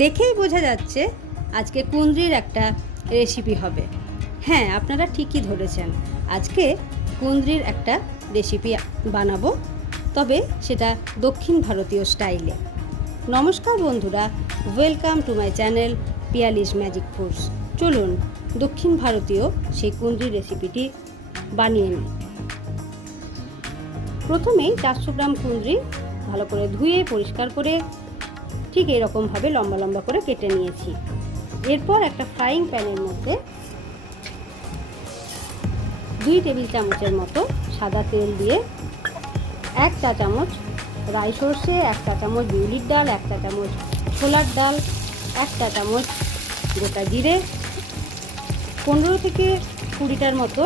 দেখেই বোঝা যাচ্ছে আজকে কুঁদরির একটা রেসিপি হবে। হ্যাঁ, আপনারা ঠিকই ধরেছেন, আজকে কুঁদরির একটা রেসিপি বানাবো, তবে সেটা দক্ষিণ ভারতীয় স্টাইলে। নমস্কার বন্ধুরা, welcome to my channel Piyali's magic foods. চলুন দক্ষিণ ভারতীয় সেই কুঁদরির রেসিপিটি বানিয়ে নিই। প্রথমেই 400 গ্রাম কুঁদরি ভালো করে ধুয়ে পরিষ্কার করে ঠিক এরকমভাবে লম্বা লম্বা করে কেটে নিয়েছি। এরপর একটা ফ্রাইং প্যানের মধ্যে 2 টেবিল চামচের মতো সাদা তেল দিয়ে 1 চা চামচ রাই সর্ষে, 1 চা চামচ বিউলির ডাল, 1 চা চামচ ছোলার ডাল, 1 চা চামচ গোটা জিরে, 15 থেকে 20টার মতো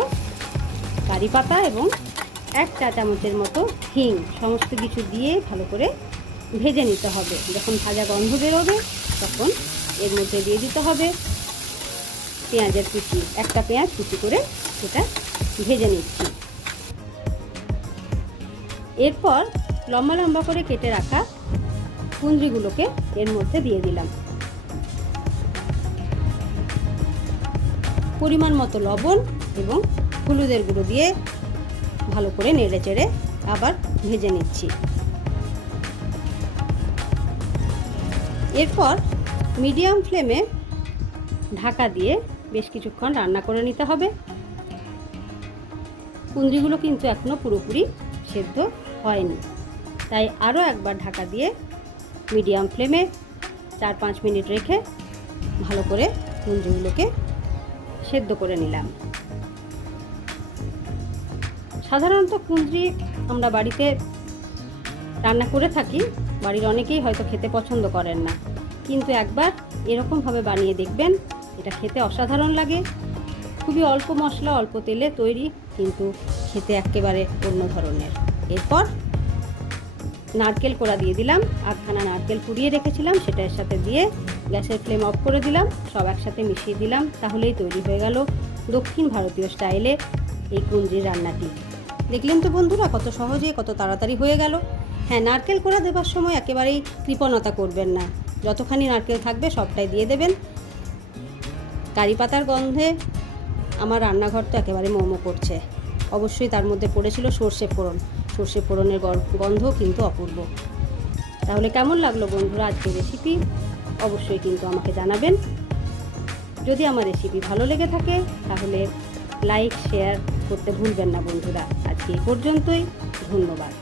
কারি পাতা এবং 1 চা চামচের মতো হিং সমস্ত কিছু দিয়ে ভালো করে ভেজে নিতে হবে। যখন ভাজা গন্ধ বেরোবে তখন এর মধ্যে দিয়ে দিতে হবে পেঁয়াজের কুচি। একটা পেঁয়াজ কুচি করে সেটা ভেজে নিচ্ছি। এরপর লম্বা লম্বা করে কেটে রাখা কুঁদরিগুলোকে এর মধ্যে দিয়ে দিলাম। পরিমাণ মতো লবণ এবং হলুদের গুঁড়ো দিয়ে ভালো করে নেড়ে চেড়ে আবার ভেজে নিচ্ছি। এরপর মিডিয়াম ফ্লেমে ঢাকা দিয়ে বেশ কিছুক্ষণ রান্না করে নিতে হবে। কুঁদরিগুলো কিন্তু এখনও পুরোপুরি সেদ্ধ হয়নি, তাই আরও একবার ঢাকা দিয়ে মিডিয়াম ফ্লেমে 4-5 মিনিট রেখে ভালো করে কুঁদরিগুলোকে সেদ্ধ করে নিলাম। সাধারণত কুঁদরি আমরা বাড়িতে রান্না করে থাকি, বাড়ির অনেকেই হয়তো খেতে পছন্দ করেন না, কিন্তু একবার এরকমভাবে বানিয়ে দেখবেন, এটা খেতে অসাধারণ লাগে। খুবই অল্প মশলা অল্প তেলে তৈরি, কিন্তু খেতে একেবারে অন্য ধরনের। এরপর নারকেল কোড়া দিয়ে দিলাম, আধখানা নারকেল কুড়িয়ে রেখেছিলাম সেটা এর সাথে দিয়ে গ্যাসের ফ্লেম অফ করে দিলাম, সব একসাথে মিশিয়ে দিলাম। তাহলেই তৈরি হয়ে গেল দক্ষিণ ভারতীয় স্টাইলে এই কুঁদরির রান্নাটি। দেখলেন তো বন্ধুরা, কত সহজে কত তাড়াতাড়ি হয়ে গেল। হ্যাঁ, নারকেল কোড়া দেবার সময় একেবারেই কৃপণতা করবেন না, যতখানি নারকেল থাকবে সবটাই দিয়ে দেবেন। কারি পাতার গন্ধে আমার রান্নাঘর তো একেবারে মোমো করছে। অবশ্যই তার মধ্যে পড়েছিল সর্ষে ফোড়ন, সর্ষে ফোড়নের গন্ধ কিন্তু অপূর্ব। তাহলে কেমন লাগলো বন্ধুরা আজকের রেসিপি, অবশ্যই কিন্তু আমাকে জানাবেন। যদি আমার রেসিপি ভালো লেগে থাকে তাহলে লাইক শেয়ার করতে ভুলবেন না বন্ধুরা। আজকে এই পর্যন্তই, ধন্যবাদ।